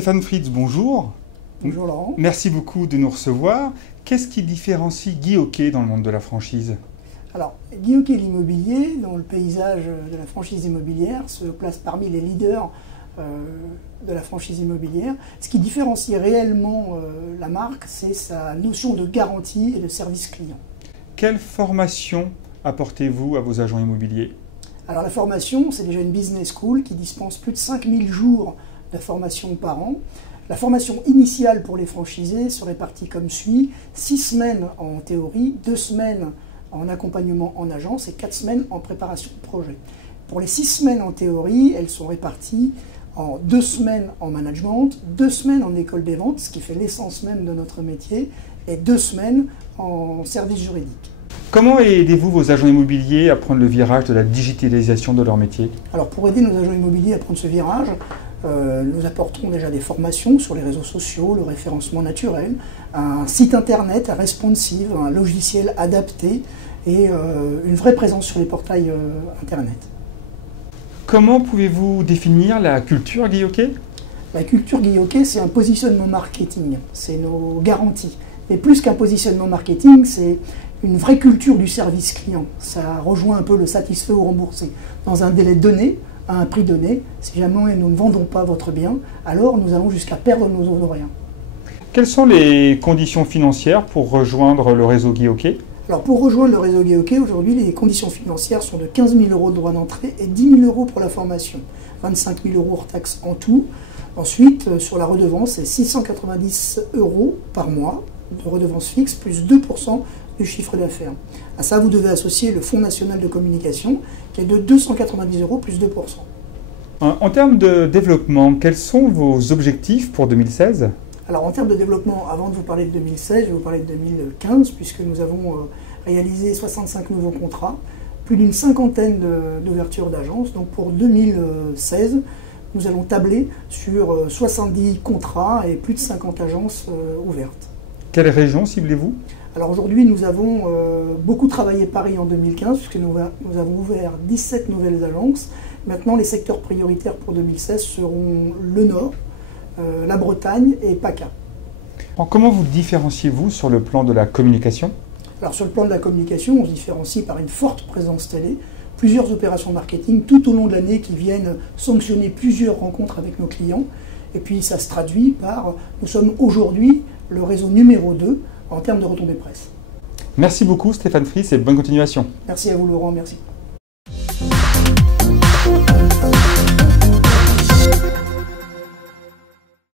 Stéphane Fritz, bonjour. Bonjour Laurent. Merci beaucoup de nous recevoir. Qu'est-ce qui différencie Guy Hockey dans le monde de la franchise? Alors, Guy Hockey l'immobilier, dans le paysage de la franchise immobilière, se place parmi les leaders de la franchise immobilière. Ce qui différencie réellement la marque, c'est sa notion de garantie et de service client. Quelle formation apportez-vous à vos agents immobiliers? Alors la formation, c'est déjà une business school qui dispense plus de 5000 jours de formation par an. La formation initiale pour les franchisés se répartit comme suit: 6 semaines en théorie, 2 semaines en accompagnement en agence et 4 semaines en préparation de projet. Pour les 6 semaines en théorie, elles sont réparties en 2 semaines en management, 2 semaines en école des ventes, ce qui fait l'essence même de notre métier, et 2 semaines en service juridique. Comment aidez-vous vos agents immobiliers à prendre le virage de la digitalisation de leur métier? Alors pour aider nos agents immobiliers à prendre ce virage, nous apportons déjà des formations sur les réseaux sociaux, le référencement naturel, un site internet responsive, un logiciel adapté et une vraie présence sur les portails internet. Comment pouvez-vous définir la culture Guy Hockey? La culture Guy Hockey, c'est un positionnement marketing, c'est nos garanties. Mais plus qu'un positionnement marketing, c'est une vraie culture du service client. Ça rejoint un peu le satisfait ou remboursé. Dans un délai donné, à un prix donné, si jamais nous ne vendons pas votre bien, alors nous allons jusqu'à perdre nos honoraires. Quelles sont les conditions financières pour rejoindre le réseau Guy Hockey? Alors pour rejoindre le réseau Guy Hockey, aujourd'hui les conditions financières sont de 15 000 € de droit d'entrée et 10 000 € pour la formation. 25 000 € hors taxes en tout. Ensuite, sur la redevance, c'est 690 € par mois de redevance fixe, plus 2% du chiffre d'affaires. À ça, vous devez associer le Fonds national de communication, qui est de 290 € plus 2%. En termes de développement, quels sont vos objectifs pour 2016? Alors en termes de développement, avant de vous parler de 2016, je vais vous parler de 2015, puisque nous avons réalisé 65 nouveaux contrats, plus d'une cinquantaine d'ouvertures d'agences. Donc pour 2016, nous allons tabler sur 70 contrats et plus de 50 agences ouvertes. Quelle région ciblez-vous? Alors aujourd'hui, nous avons beaucoup travaillé Paris en 2015, puisque nous avons ouvert 17 nouvelles agences. Maintenant, les secteurs prioritaires pour 2016 seront le Nord, la Bretagne et PACA. Comment vous différenciez-vous sur le plan de la communication? Alors sur le plan de la communication, on se différencie par une forte présence télé, plusieurs opérations marketing tout au long de l'année qui viennent sanctionner plusieurs rencontres avec nos clients. Et puis ça se traduit par, nous sommes aujourd'hui le réseau numéro 2 en termes de retombées presse. Merci beaucoup Stéphane Fritz et bonne continuation. Merci à vous Laurent, merci.